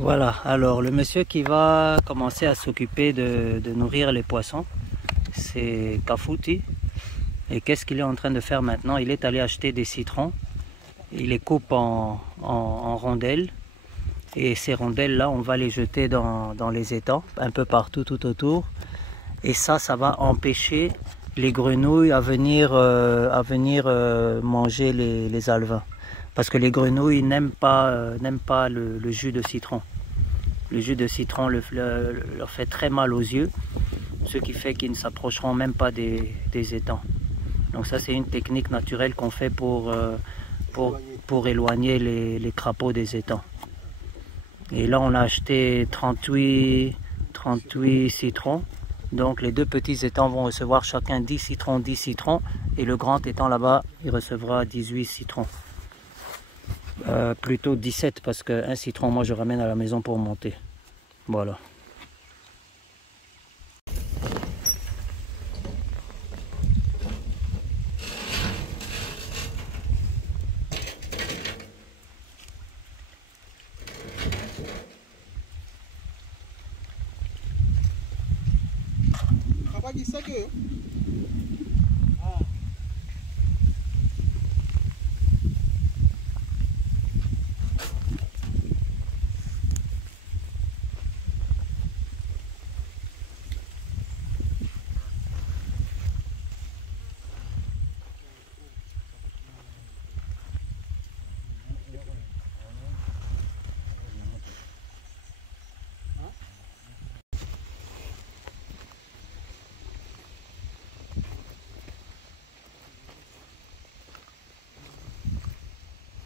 Voilà, alors le monsieur qui va commencer à s'occuper de nourrir les poissons, c'est Kafouti. Et qu'est-ce qu'il est en train de faire maintenant? Il est allé acheter des citrons, il les coupe en rondelles. Et ces rondelles-là, on va les jeter dans les étangs, un peu partout, tout autour. Et ça va empêcher les grenouilles à venir manger les alevins. Parce que les grenouilles n'aiment pas le jus de citron. Le jus de citron leur fait très mal aux yeux, ce qui fait qu'ils ne s'approcheront même pas des étangs. Donc ça, c'est une technique naturelle qu'on fait pour éloigner les crapauds des étangs. Et là, on a acheté 38 citrons. Donc les deux petits étangs vont recevoir chacun 10 citrons. Et le grand étang là-bas, il recevra 18 citrons. Plutôt 17 parce qu'un citron, moi, je ramène à la maison pour monter. Voilà.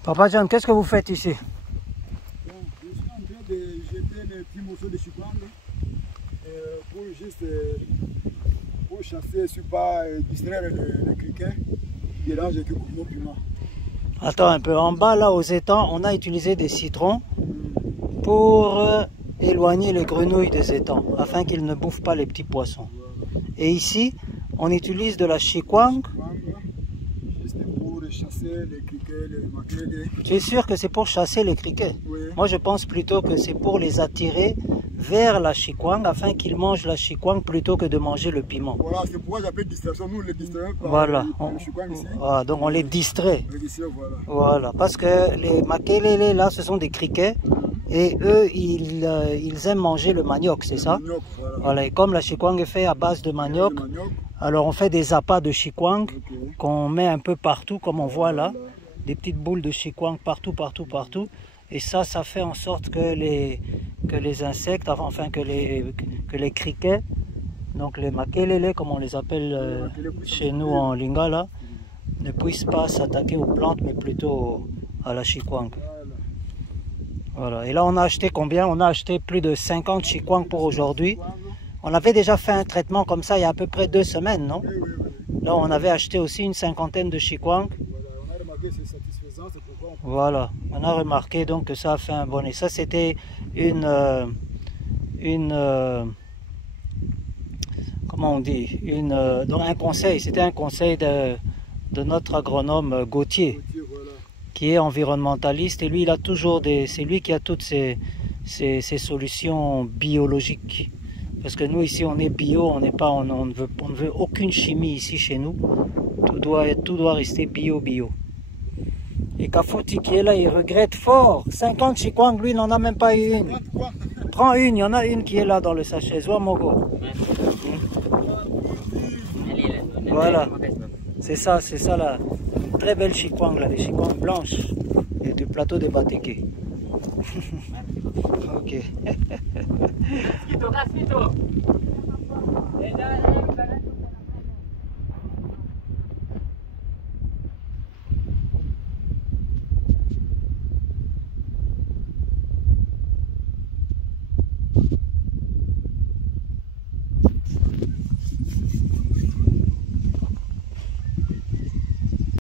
Papa John, qu'est-ce que vous faites ici? Bon, je suis en train de jeter les petits morceaux de chikwang pour chasser, distraire les criquets qui dérangent et qui coupent nos piments. Attends un peu, en bas là aux étangs, on a utilisé des citrons pour éloigner les grenouilles des étangs, afin qu'ils ne bouffent pas les petits poissons. Et ici, on utilise de la chikwang. Chasser les criquets, les maquereaux. Tu es sûr que c'est pour chasser les criquets? Oui. Moi je pense plutôt que c'est pour les attirer vers la chikwang afin qu'ils mangent la chikwang plutôt que de manger le piment. Voilà, c'est pourquoi j'appelle distraction. Nous les distraisons par voilà. le chikwang ici. Voilà, donc on les distrait. Voilà. Voilà, parce que les makelele là ce sont des criquets et eux ils aiment manger le manioc, c'est ça? Manioc, voilà. Voilà, et comme la chikwang est faite à base de manioc, alors on fait des appâts de chikwang qu'on met un peu partout comme on voit là, des petites boules de chikwang partout. Et ça fait en sorte que les insectes, enfin que les criquets, donc les makelele comme on les appelle chez nous en lingala, ne puissent pas s'attaquer aux plantes mais plutôt à la chikwang. Voilà, et là on a acheté combien? On a acheté plus de 50 chikwang pour aujourd'hui. On avait déjà fait un traitement comme ça il y a à peu près 2 semaines, non? Oui. Là, on avait acheté aussi une cinquantaine de chikwang. Voilà, on a remarqué que c'est satisfaisant, c'est pourquoi Voilà, on a remarqué donc que ça a fait un bon. Et ça, c'était comment on dit? Donc un conseil. C'était un conseil de notre agronome Gauthier, qui est environnementaliste. Et lui, il a toujours c'est lui qui a toutes ces solutions biologiques. Parce que nous ici on est bio, on ne veut aucune chimie ici chez nous. Tout doit rester bio. Et Kafouti qui est là, il regrette fort. 50 chikwang, lui, il n'en a même pas eu une. Prends une, il y en a une qui est là dans le sachet. Mogo. Voilà. C'est ça là. Une très belle chikwang là, des chikwang blanches. Et du plateau de Bateke. Ok.